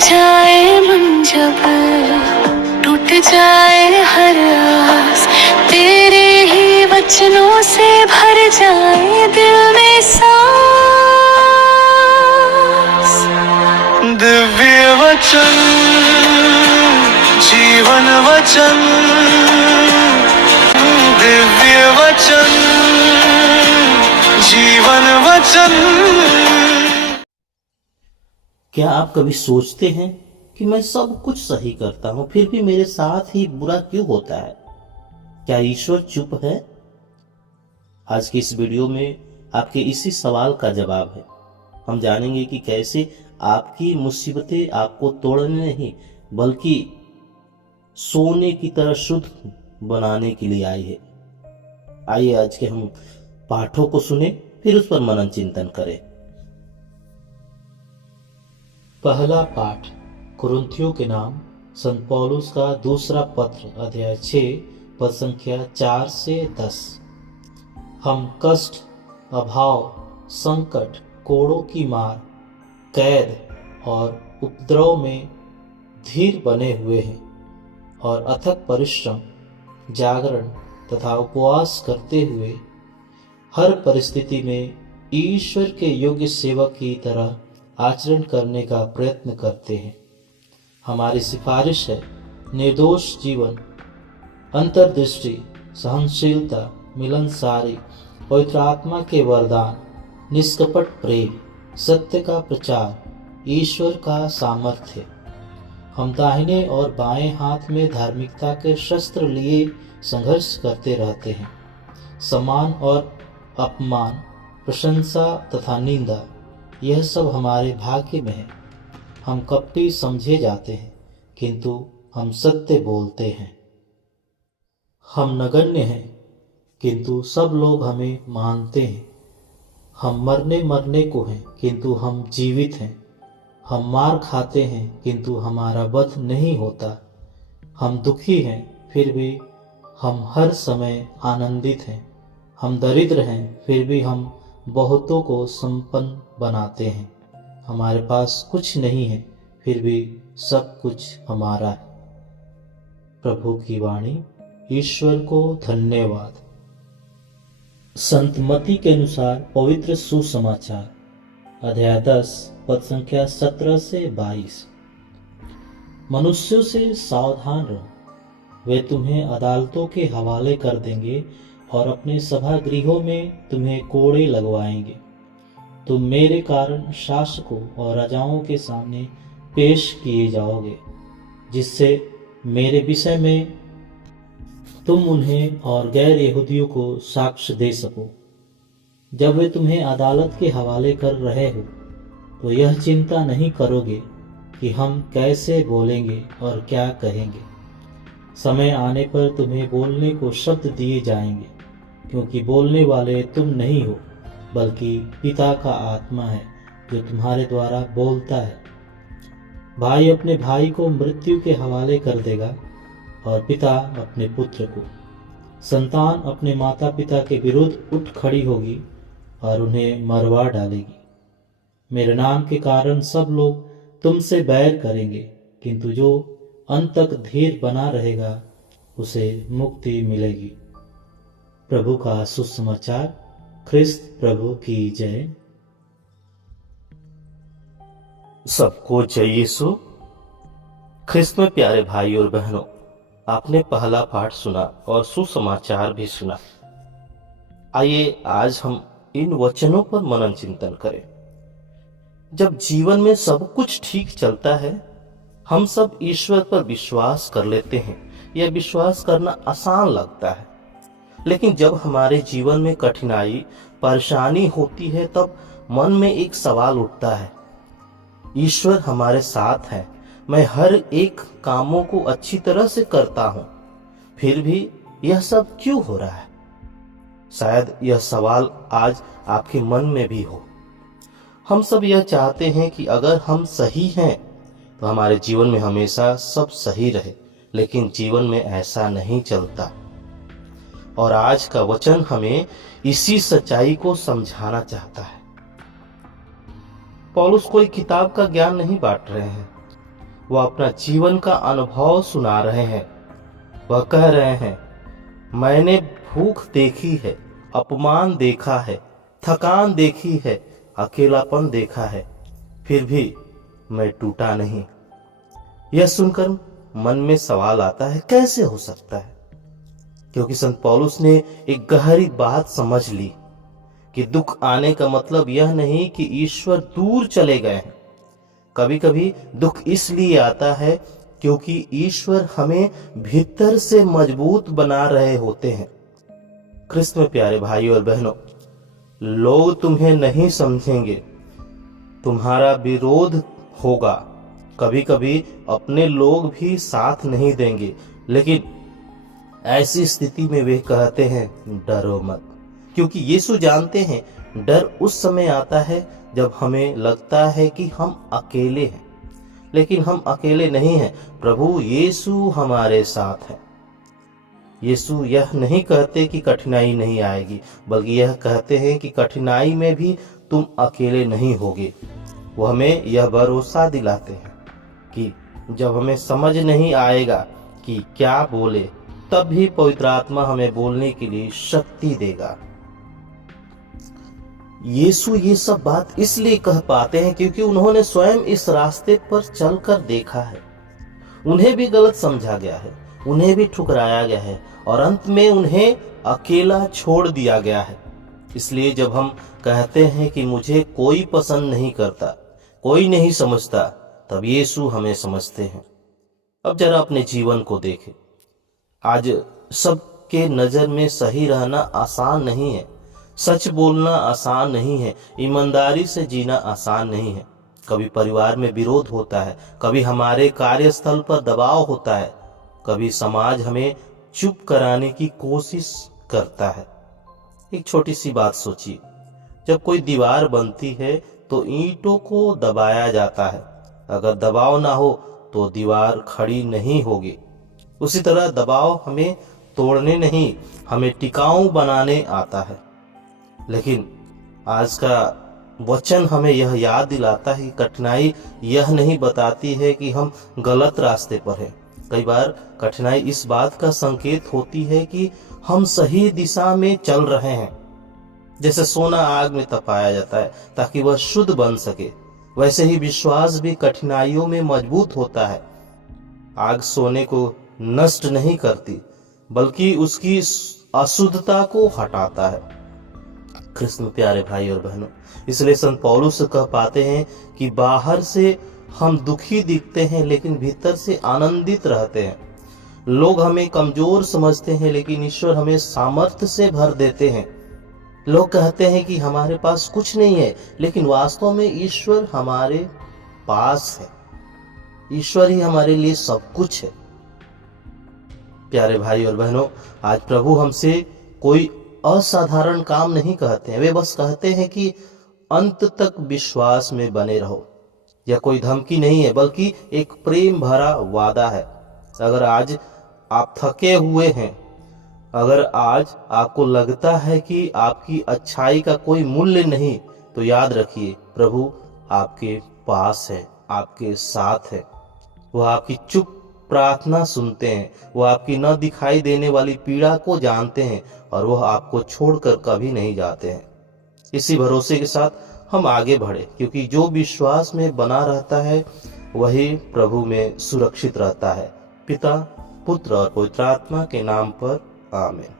जाए मन जब, टूट जाए हर आस, तेरे ही वचनों से भर जाए दिल में सांस। दिव्य वचन, जीवन वचन, दिव्य वचन, जीवन वचन। क्या आप कभी सोचते हैं कि मैं सब कुछ सही करता हूं फिर भी मेरे साथ ही बुरा क्यों होता है? क्या ईश्वर चुप है? आज की इस वीडियो में आपके इसी सवाल का जवाब है। हम जानेंगे कि कैसे आपकी मुसीबतें आपको तोड़ने नहीं बल्कि सोने की तरह शुद्ध बनाने के लिए आई है। आइए आज के हम पाठों को सुने, फिर उस पर मनन चिंतन करें। पहला पाठ कुरिन्थियों के नाम संत पौलुस का दूसरा पत्र अध्याय 6 पद संख्या 4 से 10। हम कष्ट, अभाव, संकट, कोड़ों की मार, कैद और उपद्रव में धीर बने हुए हैं और अथक परिश्रम, जागरण तथा उपवास करते हुए हर परिस्थिति में ईश्वर के योग्य सेवक की तरह आचरण करने का प्रयत्न करते हैं। हमारी सिफारिश है निर्दोष जीवन, अंतर्दृष्टि, सहनशीलता, मिलनसारी, पवित्र आत्मा के वरदान, निष्कपट प्रेम, सत्य का प्रचार, ईश्वर का सामर्थ्य। हम दाहिने और बाएं हाथ में धार्मिकता के शस्त्र लिए संघर्ष करते रहते हैं। सम्मान और अपमान, प्रशंसा तथा निंदा, यह सब हमारे भाग्य में है। हम कपटी समझे जाते हैं किंतु हम सत्य बोलते हैं। हम नगण्य हैं किंतु सब लोग हमें मानते हैं। हम मरने को हैं किंतु हम जीवित हैं। हम मार खाते हैं किंतु हमारा वध नहीं होता। हम दुखी हैं फिर भी हम हर समय आनंदित हैं। हम दरिद्र हैं फिर भी हम बहुतों को संपन्न बनाते हैं। हमारे पास कुछ नहीं है फिर भी सब कुछ हमारा है। प्रभु की वाणी। ईश्वर को धन्यवाद। संत मत्ती के अनुसार पवित्र सुसमाचार अध्याय 10 पद संख्या 17 से 22। मनुष्यों से सावधान रहो, वे तुम्हें अदालतों के हवाले कर देंगे और अपने सभागृहों में तुम्हें कोड़े लगवाएंगे। तुम मेरे कारण शासकों और राजाओं के सामने पेश किए जाओगे, जिससे मेरे विषय में तुम उन्हें और गैर यहूदियों को साक्ष्य दे सको। जब वे तुम्हें अदालत के हवाले कर रहे हो तो यह चिंता नहीं करोगे कि हम कैसे बोलेंगे और क्या कहेंगे। समय आने पर तुम्हें बोलने को शब्द दिए जाएंगे, क्योंकि बोलने वाले तुम नहीं हो बल्कि पिता का आत्मा है जो तुम्हारे द्वारा बोलता है। भाई अपने भाई को मृत्यु के हवाले कर देगा और पिता अपने पुत्र को। संतान अपने माता पिता के विरुद्ध उठ खड़ी होगी और उन्हें मरवा डालेगी। मेरे नाम के कारण सब लोग तुमसे बैर करेंगे, किंतु जो अंत तक धीर बना रहेगा उसे मुक्ति मिलेगी। प्रभु का सुसमाचार। ख्रिस्त प्रभु की जय। सबको जय यीशु। ख्रिस्त में प्यारे भाई और बहनों, आपने पहला पाठ सुना और सुसमाचार भी सुना। आइए आज हम इन वचनों पर मनन चिंतन करें। जब जीवन में सब कुछ ठीक चलता है, हम सब ईश्वर पर विश्वास कर लेते हैं। यह विश्वास करना आसान लगता है, लेकिन जब हमारे जीवन में कठिनाई, परेशानी होती है, तब मन में एक सवाल उठता है, ईश्वर हमारे साथ है, मैं हर एक कामों को अच्छी तरह से करता हूं, फिर भी यह सब क्यों हो रहा है? शायद यह सवाल आज आपके मन में भी हो। हम सब यह चाहते हैं कि अगर हम सही हैं तो हमारे जीवन में हमेशा सब सही रहे, लेकिन जीवन में ऐसा नहीं चलता। और आज का वचन हमें इसी सच्चाई को समझाना चाहता है। पौलुस कोई किताब का ज्ञान नहीं बांट रहे हैं, वह अपना जीवन का अनुभव सुना रहे हैं। वह कह रहे हैं, मैंने भूख देखी है, अपमान देखा है, थकान देखी है, अकेलापन देखा है, फिर भी मैं टूटा नहीं। यह सुनकर मन में सवाल आता है, कैसे हो सकता है? क्योंकि संत पौलुस ने एक गहरी बात समझ ली कि दुख आने का मतलब यह नहीं कि ईश्वर दूर चले गए हैं। कभी कभी दुख इसलिए आता है क्योंकि ईश्वर हमें भीतर से मजबूत बना रहे होते हैं। कृष्ण में प्यारे भाइयों और बहनों, लोग तुम्हें नहीं समझेंगे, तुम्हारा विरोध होगा, कभी कभी अपने लोग भी साथ नहीं देंगे, लेकिन ऐसी स्थिति में वे कहते हैं, डरो मत। क्योंकि यीशु जानते हैं डर उस समय आता है जब हमें लगता है कि हम अकेले हैं, लेकिन हम अकेले नहीं हैं। प्रभु यीशु हमारे साथ है। यीशु यह नहीं कहते कि कठिनाई नहीं आएगी, बल्कि यह कहते हैं कि कठिनाई में भी तुम अकेले नहीं होगे। वो हमें यह भरोसा दिलाते हैं कि जब हमें समझ नहीं आएगा कि क्या बोले, तब भी पवित्र आत्मा हमें बोलने के लिए शक्ति देगा। यीशु ये सब बात इसलिए कह पाते हैं क्योंकि उन्होंने स्वयं इस रास्ते पर चलकर देखा है। उन्हें भी गलत समझा गया है, उन्हें भी ठुकराया गया है और अंत में उन्हें अकेला छोड़ दिया गया है। इसलिए जब हम कहते हैं कि मुझे कोई पसंद नहीं करता, कोई नहीं समझता, तब यीशु हमें समझते हैं। अब जरा अपने जीवन को देखें। आज सबके नजर में सही रहना आसान नहीं है, सच बोलना आसान नहीं है, ईमानदारी से जीना आसान नहीं है। कभी परिवार में विरोध होता है, कभी हमारे कार्यस्थल पर दबाव होता है, कभी समाज हमें चुप कराने की कोशिश करता है। एक छोटी सी बात सोचिए, जब कोई दीवार बनती है तो ईंटों को दबाया जाता है। अगर दबाव ना हो तो दीवार खड़ी नहीं होगी। उसी तरह दबाव हमें तोड़ने नहीं, हमें टिकाऊ बनाने आता है। लेकिन आज का वचन हमें यह याद दिलाता है कि कठिनाई यह नहीं बताती है कि हम गलत रास्ते पर हैं। कई बार कठिनाई इस बात का संकेत होती है कि हम सही दिशा में चल रहे हैं। जैसे सोना आग में तपाया जाता है ताकि वह शुद्ध बन सके, वैसे ही विश्वास भी कठिनाइयों में मजबूत होता है। आग सोने को नष्ट नहीं करती, बल्कि उसकी अशुद्धता को हटाता है। कृष्ण प्यारे भाई और बहनों, इसलिए संत पौलुस कह पाते हैं कि बाहर से हम दुखी दिखते हैं लेकिन भीतर से आनंदित रहते हैं। लोग हमें कमजोर समझते हैं लेकिन ईश्वर हमें सामर्थ्य से भर देते हैं। लोग कहते हैं कि हमारे पास कुछ नहीं है, लेकिन वास्तव में ईश्वर हमारे पास है। ईश्वर ही हमारे लिए सब कुछ है। प्यारे भाई और बहनों, आज प्रभु हमसे कोई असाधारण काम नहीं कहते हैं, वे बस कहते हैं कि अंत तक विश्वास में बने रहो। यह कोई धमकी नहीं है, बल्कि एक प्रेम भरा वादा है। अगर आज आप थके हुए हैं, अगर आज आपको लगता है कि आपकी अच्छाई का कोई मूल्य नहीं, तो याद रखिए प्रभु आपके पास है, आपके साथ है। वह आपकी चुप प्रार्थना सुनते हैं, वह आपकी न दिखाई देने वाली पीड़ा को जानते हैं और वह आपको छोड़कर कभी नहीं जाते हैं। इसी भरोसे के साथ हम आगे बढ़े, क्योंकि जो विश्वास में बना रहता है वही प्रभु में सुरक्षित रहता है। पिता, पुत्र और पवित्र आत्मा के नाम पर आमीन।